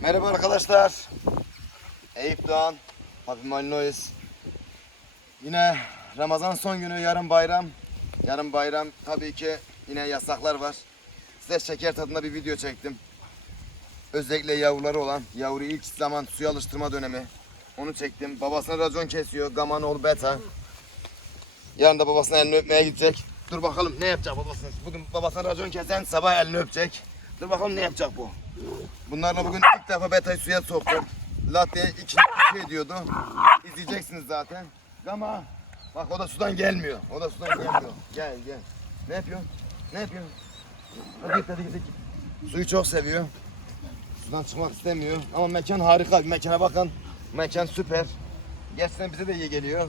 Merhaba arkadaşlar. Eyüp Doğan, Papi Malinois. Yine Ramazan son günü, yarın bayram. Yarın bayram tabii ki yine yasaklar var. Size şeker tadında bir video çektim. Özellikle yavruları olan, yavru ilk zaman suya alıştırma dönemi. Onu çektim. Babasına racon kesiyor. Gaman oğlu beta. Yarın da babasına elini öpmeye gidecek. Dur bakalım ne yapacak babasına. Bugün babasına racon kesen sabah elini öpecek. Dur bakalım ne yapacak bu. Bunlarla bugün ilk defa betayı suya soktum. Latte iki şey ediyordu. İzleyeceksiniz zaten. Ama bak o da sudan gelmiyor. O da sudan gelmiyor. Gel gel. Ne yapıyorsun? Ne yapıyorsun? Hadi git hadi. Suyu çok seviyor. Sudan çıkmak istemiyor. Ama mekan harika. Bir mekana bakın. Mekan süper. Gerçekten bize de iyi geliyor.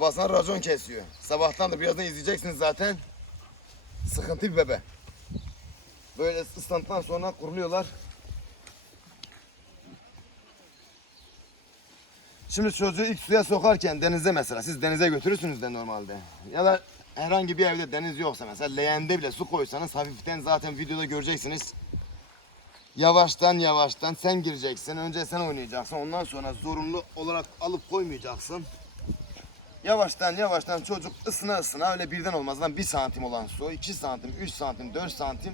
Babasına racon kesiyor. Sabahtan da birazdan izleyeceksiniz zaten. Sıkıntı bir bebe. Böyle ıslandıktan sonra kuruluyorlar. Şimdi çocuğu ilk suya sokarken denize mesela siz denize götürürsünüz de normalde. Ya da herhangi bir evde deniz yoksa mesela leğende bile su koysanız hafiften zaten videoda göreceksiniz. Yavaştan yavaştan sen gireceksin. Önce sen oynayacaksın. Ondan sonra zorunlu olarak alıp koymayacaksın. Yavaştan yavaştan çocuk ısına ısına öyle birden olmaz lan bir santim olan su 2 santim 3 santim 4 santim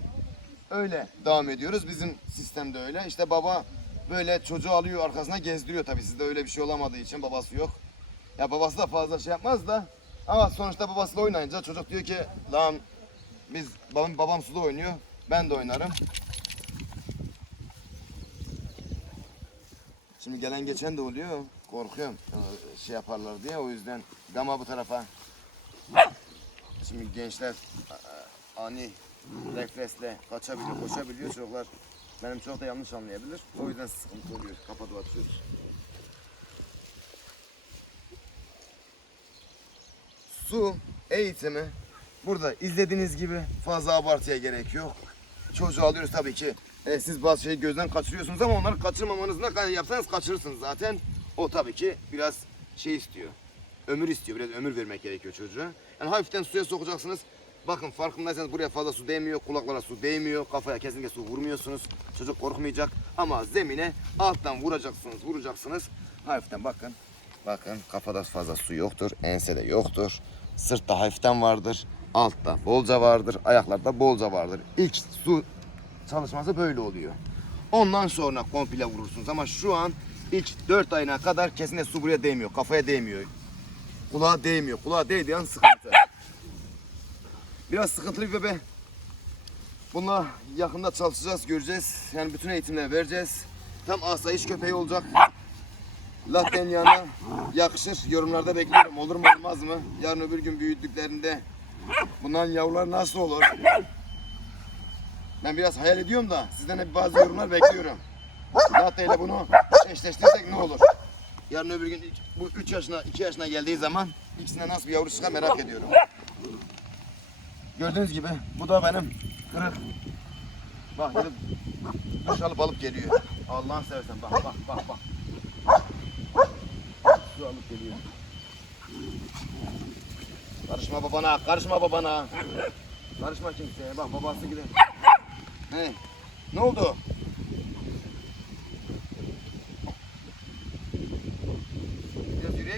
öyle devam ediyoruz. Bizim sistemde öyle. İşte baba böyle çocuğu alıyor arkasına gezdiriyor. Tabi sizde öyle bir şey olamadığı için babası yok. Ya babası da fazla şey yapmaz da. Ama sonuçta babasıyla oynayınca çocuk diyor ki lan biz babam, babam suda oynuyor ben de oynarım. Şimdi gelen geçen de oluyor. Korkuyorum. Şey yaparlar diye o yüzden gama bu tarafa. Şimdi gençler ani refleksle kaçabiliyor, koşabiliyor çocuklar. Benim çok da yanlış anlayabilir. O yüzden sıkıntı oluyor. Kapatıp atıyoruz. Su eğitimi burada izlediğiniz gibi fazla abartıya gerek yok. Çocuğu alıyoruz tabii ki. E, siz bazı şeyi gözden kaçırıyorsunuz ama onları kaçırmamanız ne kadar yapsanız kaçırırsınız zaten. O tabii ki biraz şey istiyor. Ömür istiyor. Biraz ömür vermek gerekiyor çocuğa. Yani hafiften suya sokacaksınız. Bakın farkındaysanız buraya fazla su değmiyor, kulaklara su değmiyor, kafaya kesinlikle su vurmuyorsunuz. Çocuk korkmayacak ama zemine alttan vuracaksınız, vuracaksınız. Hafiften bakın. Bakın kafada fazla su yoktur, ensede yoktur. Sırtta hafiften vardır, altta bolca vardır, ayaklarda bolca vardır. İlk su çalışması böyle oluyor. Ondan sonra komple vurursunuz ama şu an ilk 4 ayına kadar kesinlikle su buraya değmiyor, kafaya değmiyor. Kulağa değmiyor. Kulağa değdiği an sıkıntı. Biraz sıkıntılı bir bebe. Bununla yakında çalışacağız, göreceğiz. Yani bütün eğitimleri vereceğiz. Tam asayiş köpeği olacak. Latte'nin yanına yakışır. Yorumlarda bekliyorum. Olur mu olmaz mı? Yarın öbür gün büyüdüklerinde bunların yavrular nasıl olur? Ben biraz hayal ediyorum da sizden hep bazı yorumlar bekliyorum. Latte ile bunu eşleştirsek ne olur? Yarın öbür gün bu 3 yaşına 2 yaşına geldiği zaman ikisine nasıl bir yavru çıkar merak ediyorum. Gördüğünüz gibi bu da benim kırık. Bak gidip duş alıp alıp geliyor. Allah'ın seversen bak bak bak bak. Su alıp geliyor. Karışma babana, karışma babana. Karışma kimseye. Bak babası gibi. He. Ne oldu?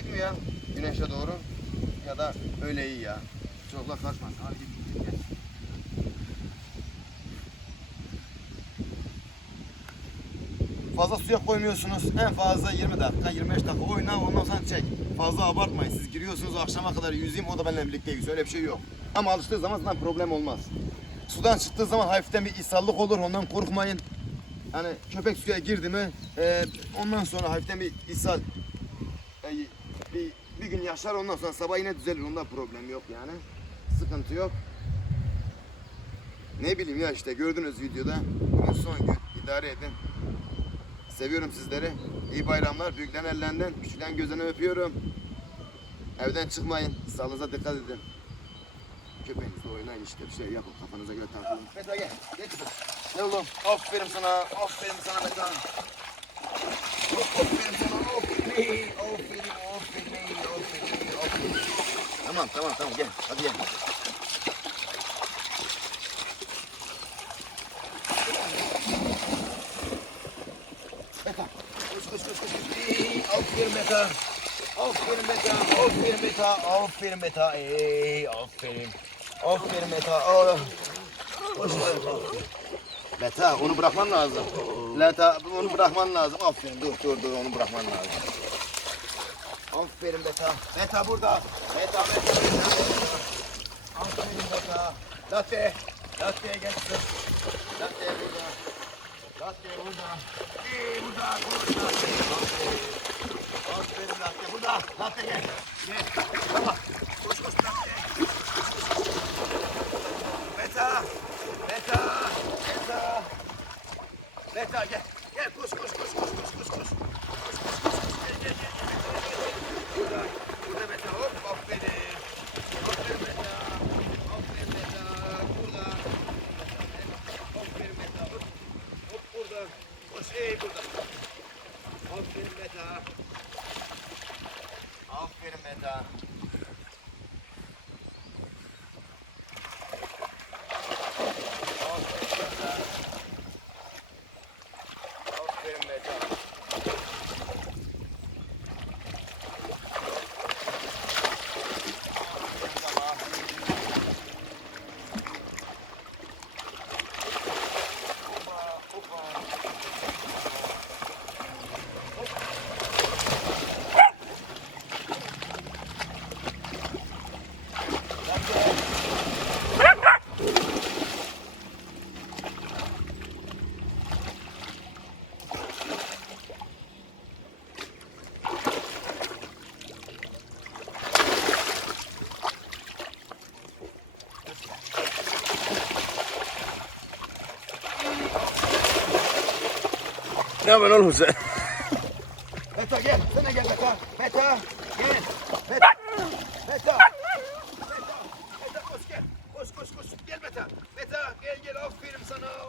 Mi ya? Güneşe doğru. Ya da öyle iyi ya. Çocuklar kaçmasın. Hadi git. Fazla suya koymuyorsunuz. En fazla 20 dakika, 25 dakika oyna ondan sonra çek. Fazla abartmayın. Siz giriyorsunuz akşama kadar yüzeyim o da benimle birlikte yüzüyor. Öyle bir şey yok. Ama alıştığı zaman zaten problem olmaz. Sudan çıktığı zaman hafiften bir ishallık olur. Ondan korkmayın. Yani köpek suya girdi mi e, ondan sonra hafiften bir ishal e, bir, bir gün yaşar ondan sonra sabah yine düzelir. Onda problem yok yani. Sıkıntı yok. Ne bileyim ya işte gördünüz videoda. Bugün son gün idare edin. Seviyorum sizleri. İyi bayramlar. Büyüklerin ellerinden, küçüklerin gözüne öpüyorum. Evden çıkmayın. Sağlığınıza dikkat edin. Köpeğinizle oynayın işte bir şey yapın kafanıza göre takılın. Meta gel. Geç kızım. Gel oğlum. Aferin sana. Aferin sana Meta. Aferin sana. Aferin. Aferin. Aferin. Aferin. Aferin. Tamam. Tamam tamam gel. Hadi gel. Meta. Koş koş koş koş. Ey, Aferin Meta. Aferin Meta. Aferin Meta. Aferin Meta. Ey, aferin. Aferin Meta. Oh. Koş koş. Meta onu bırakman lazım. Meta onu bırakman lazım. Aferin dur dur dur onu bırakman lazım. Aferin Meta. Meta burada. Meta Meta. Meta. Aferin Meta. Latte. Latte gel kızım. Latte burada. Latte burada. İyi burada. Burada. Aferin. Aferin Latte burada. Latte gel. Gel. Tamam. Koş koş Latte. Meta. Meta. Meta. Meta gel. Gel koş koş koş koş koş koş koş. Gel gel gel. Burada. Burada Meta hop. Aferin. Aferin Meta. Aferin Meta. Burada. Aferin Meta. Hop. Hop burada. Koş ey burada. Aferin Meta. Aferin Meta. Aferin Meta. Aferin Meta. Tamam. Hoppa, hoppa. Ne yapıyorsun oğlum sen? Meta gel, de gel Meta. Meta, gel. Meta. Meta, Meta koş gel. Koş koş koş. Gel Meta. Meta gel gel. Aferin sana.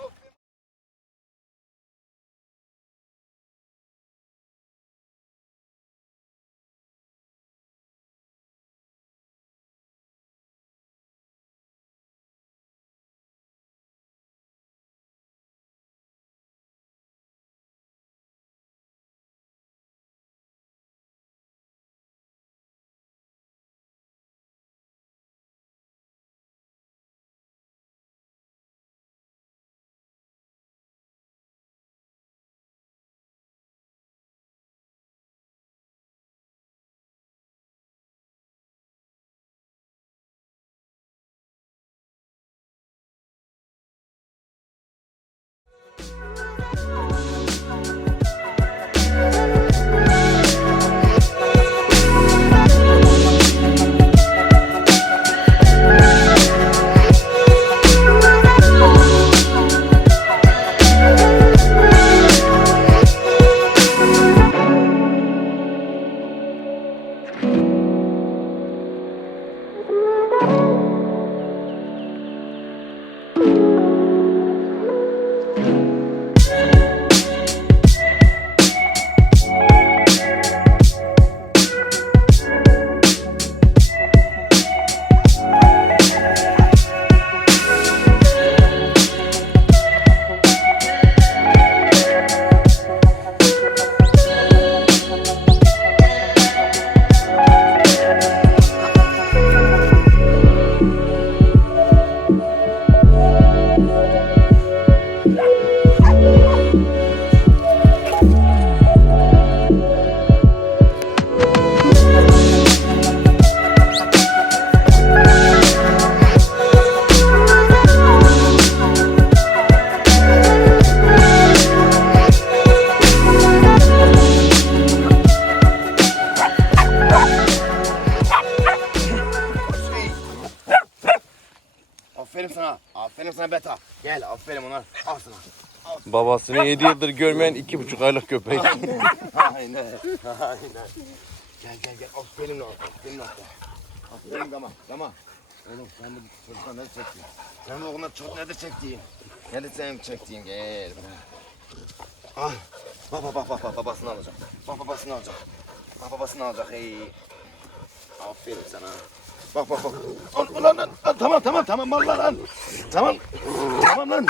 Sana. Aferin sana Beta. Gel aferin ona. Al sana. Babasını 7 yıldır görmeyen 2,5 aylık köpek. Aynen. Aynen. Gel gel gel. Aferin lan. Aferin lan. Aferin Gama. Gama. Oğlum sen bu çocuklar nerede çektin? Sen bu oğlunlar çok nerede çektiğin? Nerede sen çektiğin? Gel. Ah. Bak bak bak bak babasını alacak. Bak babasını alacak. Bak babasını alacak. Hey. Aferin sana. Bak bak bak. Al, Ulan lan. Tamam tamam tamam al lan. Tamam. Tamam lan.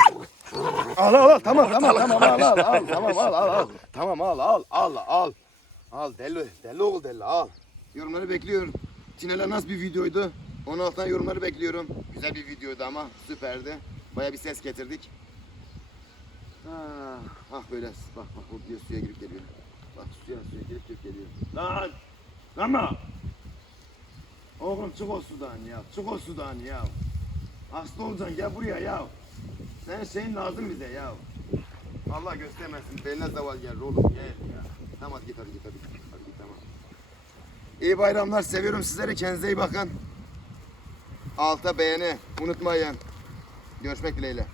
Al al al tamam tamam tamam al al al tamam al al al. Tamam al al al al. Al deli deli ol deli al. Yorumları bekliyorum. Tinele nasıl bir videoydu? Onun altından yorumları bekliyorum. Güzel bir videoydu ama süperdi. Baya bir ses getirdik. Ah, ah böyle bak bak o diyor suya girip geliyor. Bak suya suya girip girip geliyor. Lan! Ama! Oğlum çık o sudan ya. Çık o sudan ya. Hasta olacaksın gel buraya ya. Senin şeyin lazım bize ya. Allah göstermesin. Beline zaval gelir oğlum gel ya. Tamam git hadi git hadi. Hadi git tamam. İyi bayramlar. Seviyorum sizleri. Kendinize iyi bakın. Alta beğeni. Unutmayın. Görüşmek dileğiyle.